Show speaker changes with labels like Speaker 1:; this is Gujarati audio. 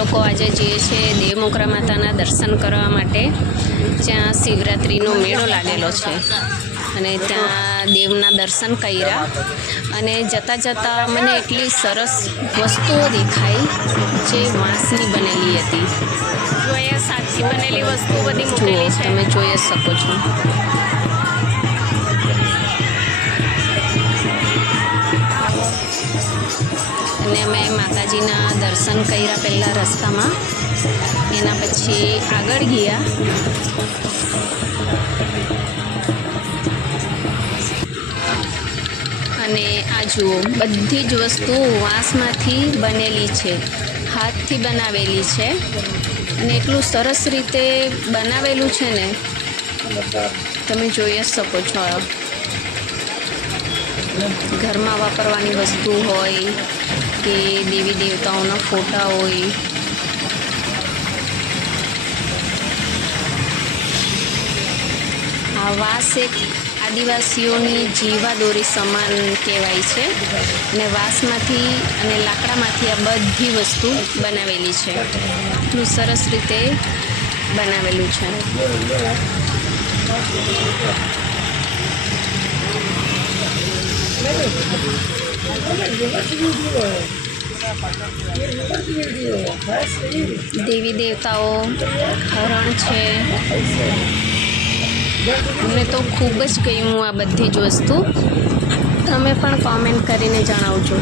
Speaker 1: લોકો આજે જઈએ છે દેવમોગરા માતાના દર્શન કરવા માટે જ્યાં શિવરાત્રિનો મેળો લાગેલો છે. અને ત્યાં દેવના દર્શન કર્યા. અને જતાં જતાં મને એટલી સરસ વસ્તુઓ દેખાઈ જે વાંસની બનેલી હતી.
Speaker 2: જો અહીંયા સાતથી બનેલી વસ્તુઓ બધી મૂકેલી છે.
Speaker 1: તમે જોઈ જ શકો છો. અને અમે માતાજીના દર્શન કર્યા પહેલાં રસ્તામાં. એના પછી આગળ ગયા. અને આ જુઓ, બધી જ વસ્તુ વાંસમાંથી બનેલી છે, હાથથી બનાવેલી છે. અને એટલું સરસ રીતે બનાવેલું છે ને, તમે જોઈ જ શકો છો. ઘરમાં વાપરવાની વસ્તુ હોય કે દેવી દેવતાઓના ફોટા હોય. આ વાસ એક આદિવાસીઓની જીવા દોરી સમાન કહેવાય છે. અને વાંસમાંથી અને લાકડામાંથી આ બધી વસ્તુ બનાવેલી છે. આટલું સરસ રીતે બનાવેલું છે. દેવી દેવતાઓ હરણ છે. મને તો ખૂબ જ ગયું આ બધી જ વસ્તુ. તમે પણ કોમેન્ટ કરીને જણાવજો.